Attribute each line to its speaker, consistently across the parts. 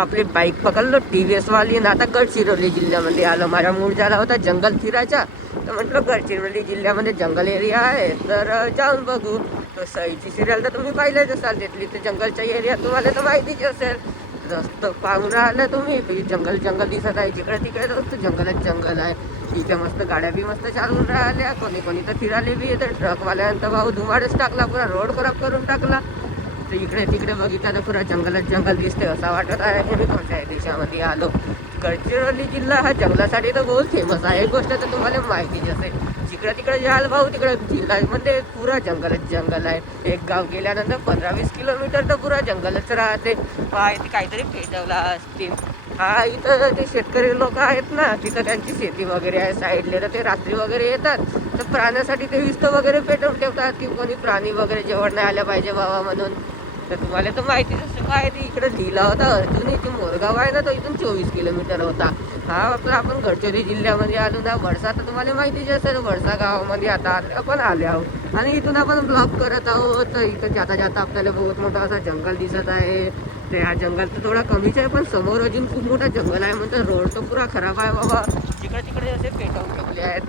Speaker 1: आपली बाईक पकडलो T V S वाली आणि आता गडचिरोली जिल्ह्यामध्ये आलो. माझा मूळ झाला होता जंगल फिरायचा. तर म्हटलं गडचिरोली जिल्ह्यामध्ये जंगल एरिया आहे. तर जाऊन बघू. तर सईची सिरियल तर तुम्ही पाहिलंच असाल तिथली तर जंगलचा एरिया तुम्हाला तर माहितीच असेल. रस्त पाहून राहिलं तुम्ही. जंगल जंगल दिसत आहे. जिकडे तिकडे रस्त जंगलच जंगल आहे. इथे मस्त गाड्या बी मस्त चालून राहिल्या. कोणी कोणी तर फिरायला बी येतं. ट्रकवाल्यानंतर भाऊ धुमाडच टाकला पुरा रोड खराब करून टाकला. तर इकडे तिकडे बघितलं तर पुरा जंगलच जंगल दिसते असं वाटत आहे. मी कोणत्या देशामध्ये आलो. गडचिरोली जिल्हा हा जंगलासाठी तर बहुत फेमस आहे. एक गोष्ट तर तुम्हाला माहितीच असेल जिकडे तिकडे जाल भाऊ तिकडे जिल्ह्यामध्ये पुरा जंगलच जंगल आहे. एक गाव गेल्यानंतर पंधरा वीस किलोमीटर तर पुरा जंगलच राहते. पाय ते काहीतरी पेटवला असतील हा इथं ते शेतकरी लोक आहेत ना तिथं त्यांची शेती वगैरे आहे. साईडले तर ते रात्री वगैरे येतात. तर प्राण्यासाठी ते विस्त वगैरे पेटवून ठेवतात की कोणी प्राणी वगैरे जेवण नाही आलं पाहिजे बाबा म्हणून. तर तुम्हाला तर माहितीच असं काय ते इकडे लिहिला होता. अर्जुन इथे मोरगाव आहे ना तो इथून चोवीस किलोमीटर होता. हा आपला आपण गडचिरोली जिल्ह्यामध्ये आलो ना वडसा तर तुम्हाला माहितीच असेल वडसा गावामध्ये आता आपण आले आहोत. आणि इथून आपण ब्लॉक करत आहोत. तर इथं जाता जाता आपल्याला बहुत मोठा असा जंगल दिसत आहे. तर हा जंगल तर थोडा कमीच आहे पण समोर अजून खूप मोठा जंगल आहे. म्हणजे रोड तर पुरा खराब आहे बाबा. तिकडे तिकडे असे पेटवून ठेवले आहेत.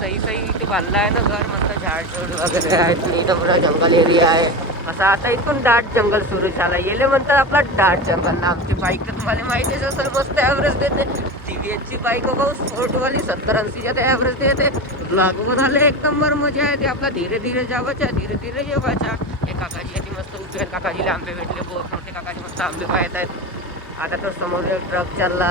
Speaker 1: सही सही इथे बांधला आहे ना घर मस्त झाड झोड वगैरे आहेत इथं पुरा जंगल एरिया आहे. असं आता इथून दाट जंगल सुरू झाला. येले म्हणतात आपला दाट जंगल. ना आमची बाईक तर तुम्हाला माहितीच असेल मस्त ॲव्हरेज देते. टी बाईक भाऊ स्पोर्टवाली सत्तर ऐंशीच्या ते ॲव्हरेज देते. लागू झाले एक नंबर मजा येते. आपला धीरे धीरे जावाच्या धीरे धीरे जेवायच्या हे काकाजी आहे मस्त उभी काकाजीला आंबे भेटले बोर मोठे काकाजी मस्त आंबे पाहत आहेत. आता तो समोर ट्रक चालला.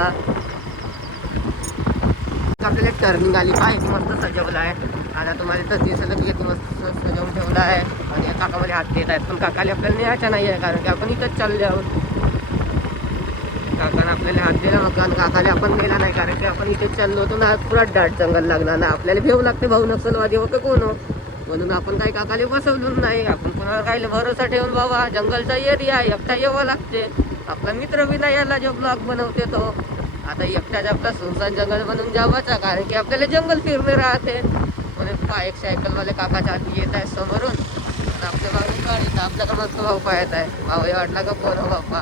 Speaker 1: आपल्याला टर्निंग आली. पाहिजे मस्त सजवला आहे. आता तुम्हाला तर दिसलं की किती मस्त सजवून ठेवलं आहे. आणि या काकामध्ये हात देत आहेत. पण काकाला आपल्याला न्यायचा नाही आहे कारण की आपण इथंच चालले आहोत. काकाने आपल्याला हात दिला मग आणि काकाला आपण नेला नाही कारण की आपण इथेच चाललो होतो ना पुरा दाट जंगल लागला ना आपल्याला भेऊ लागते भाऊ नक्षलवादी होतं कोण हो? म्हणून आपण काही काकाले बसवलो नाही. आपण कोणाला काही भरोसा ठेवून बाबा जंगलचा एरिया आहे एकटा यावं लागते. आपला मित्र बी नाही याला जो ब्लॉग बनवते तो. आता एकट्याच आपला सुनसान जंगल बनवून जावाचा कारण की आपल्याला जंगल फिरणे राहते. म्हणजे पहा एक सायकलवाले काकाच्या आधी येत आहे समोरून. आपल्या भाऊ गाडी तर आपल्याला मस्त भाऊ पाहत आहे. भाऊ हे वाटला का कोण बाप्पा?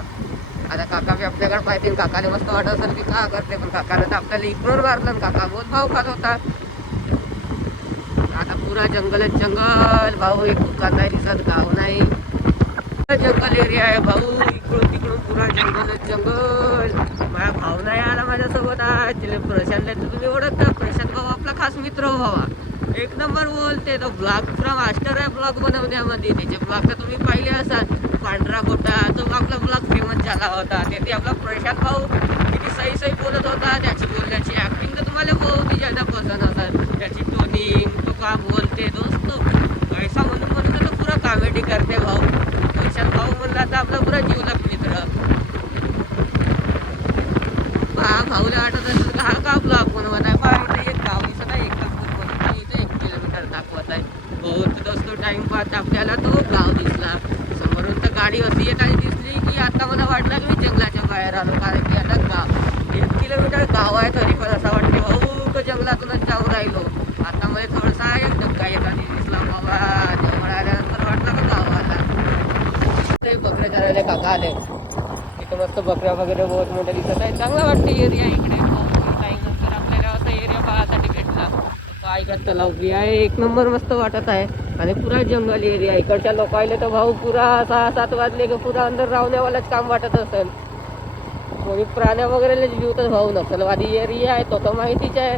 Speaker 1: आता काका बी आपल्याकडे पाहतील. काकाला मस्त वाटत असेल की का करते पण काकाला तर आपल्याला इग्नोर मारलं काका. बहुत भाव खात होता. आता पुरा जंगलच जंगल भाऊ एक दुकान नाही दिसत गाव नाही. जंगल एरिया आहे भाऊ. इकडून तिकडून पुरा जंगलच जंगल. माझा भाऊ नाही आला माझ्यासोबत आज. तिला प्रशांतला तर तुम्ही ओळखता प्रशांत भाऊ आपला खास मित्र हो भावा एक नंबर बोलते तो ब्लॉग पुरा मास्टर आहे ब्लॉग बनवण्यामध्ये. त्याचे ब्लॉग तर तुम्ही पाहिले असाल. पांढरा गोटा तो आपला ब्लॉग फेमस झाला होता. ते आपला प्रशांत भाऊ किती सही सही बोलत होता. त्याची बोलण्याची ॲक्टिंग तर तुम्हाला बहुत जादा पसंत असाल. त्याची टोनिंग तो का बोलते दोस्त पैसा म्हणून म्हणून तर तो पुरा कॉमेडी करते भाऊ. प्रशांत भाऊ म्हणला तर आपला पुरा जीवलग मित्र हा भाऊला वाटत असेल का हा का ब्लॉग बनवत आहे बा इथे एक गाव दिसत आहे एक बनवत इथे एक किलोमीटर दाखवत आहे बहुत दोस्तो टाइम पाहत आपल्याला तो गाव दिसला. समोरून तर गाडी अशी येताना दिसली की आता मला वाटलं की मी जंगलाच्या बाहेर आलो. कारण की आता गाव एक किलोमीटर गाव आहे तरी पण असं वाटते भाऊ हो, तो जंगलातूनच जाऊन राहिलो. आता मला थोडासा एक धक्का येताना दिसला बाबा जवळ आल्यानंतर वाटलं का गाव आला? ते बकरे चरायला काका आले. इथं मस्त बकऱ्या वगैरे बहुत मोठ्या दिसत आहे चांगला वाटते एरिया इकडे. आपल्याला असा एरिया पाहायसाठी भेटला. काय इकडे तलाव बी आहे. एक नंबर मस्त वाटत आहे. आणि पुरा जंगल एरिया इकडच्या लोकायला तर भाऊ पुरा सहा सात वाजले की पुरा अंदर राहण्यावालाच काम वाटत असेल. कोणी प्राण्या वगैरे जीव तर भाऊ नक्षलवादी एरिया आहे तो तर माहितीच आहे.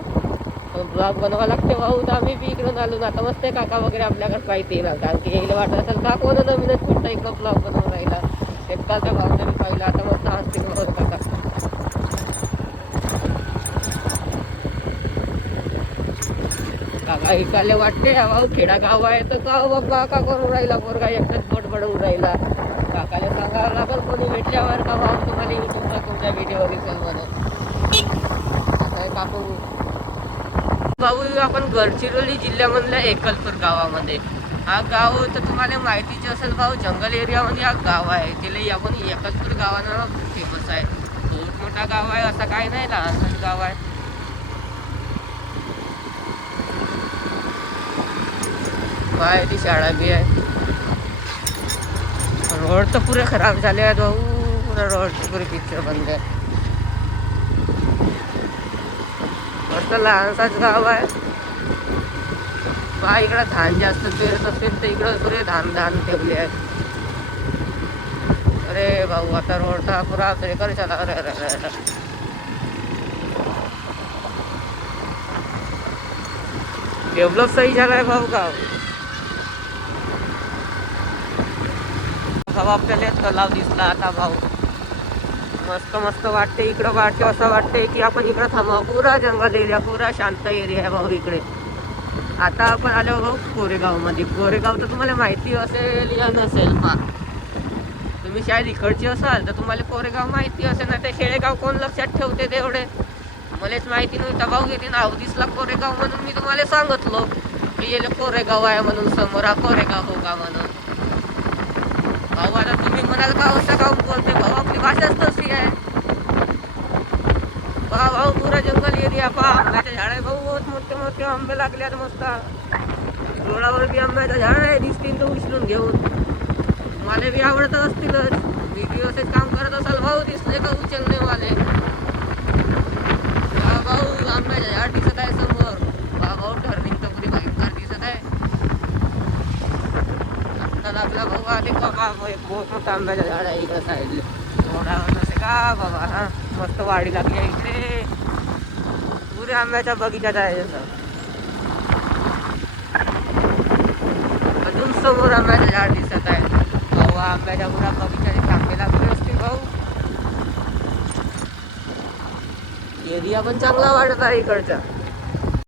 Speaker 1: पण ब्लॉग बनवा लागते भाऊ. तर आम्ही बी इकडून आलो ना आता मस्त आहे काका वगैरे आपल्याकडे माहिती ना. कारण की यायला वाटत असेल का कोण नवीनच कुठं इकडं ब्लॉग बनवून राहिला. एकदा त्या भाऊने मी आता मस्त हसतील काका काका वाटते हा भाऊ खेडा गाव आहे तर का हो बाबा का करून राहिला पोरगा? एकटाच बोट बडवून राहिला. काकाला सांगावं लागेल कोणी भेटल्यावर का भाऊ तुम्हाला युट्यूबला तुमच्या व्हिडिओ दिसेल म्हणून? आता काकू भाऊ आपण गडचिरोली जिल्ह्यामधल्या एकलपूर गावामध्ये. हा गाव तर तुम्हाला माहितीच असेल भाऊ जंगल एरियामध्ये हा गाव आहे. तिला आपण एकलपूर गावानं फेमस आहे. खूप मोठा गाव आहे असं काही नाही लहान गाव आहे. काय ती शाळा बी आहे. रोड तर पुरे खराब झाले आहेत भाऊ. रोडची पुरे पिक्चर बंद आहे. मस्त लहानसाच गाव आहे. पहा इकडं धान जास्त पेरत असेल तर इकडं पुरे धान धान ठेवले आहे अरे भाऊ आता रोड तर पुरा बेकार चला अरे अरे अरे अरे. डेव्हलप सही झालाय भाऊ गाव. भाऊ आपल्याला तलाव दिसला आता भाऊ. मस्त मस्त वाटते इकडं वाटते असं वाटते की आपण इकडं थांबा पुरा जंगल एरिया पुरा शांत एरिया आहे भाऊ इकडे. आता आपण आलो भाऊ कोरेगावमध्ये. कोरेगाव तर तुम्हाला माहिती असेल या नसेल पा तुम्ही शायद इकडचे असाल तर तुम्हाला कोरेगाव माहिती असेल ना ते शेळेगाव कोण लक्षात ठेवते तेवढे? मलाच माहिती नव्हतं भाऊ येते नाव दिसला कोरेगाव म्हणून मी तुम्हाला सांगितलो. की येले कोरेगाव आहे म्हणून समोर हा कोरेगाव हो का म्हणून. भाऊ आता तुम्ही म्हणाल का असं का बोलते भाऊ आपली भाषाच तशी आहे. पहा भाऊ पुरा जंगल एरिया पहा. आंब्याच्या झाड आहे भाऊ बहुत मोठे मोठे आंबे लागले आहेत मस्त. डोळावर बी आंब्याचं झाड आहे दिसतील तर उचलून घेऊन. मला बी आवडत असतीलच. मी बी असेच काम करत असाल भाऊ दिसले का उचलणे वाले भाऊ आंब्याचं झाड दिसत आहे समोर. भाऊ ठर तर पुरी भयंकर दिसत आहे आता लागला भाऊ आले बाबा मोठा आंब्याचं झाड आहे इकडे साईडला. रोडावर नसे का बाबा हा? मस्त वाडी लागली आहे इकडे. पुरे आंब्याच्या बगीचात आहे अजून समोर आंब्याचं झाड दिसत आहे. भाऊ आंब्याच्या पुरा बगीचाचे आंबे लागले असते भाऊ. एरिया पण चांगला वाढत आहे इकडचा.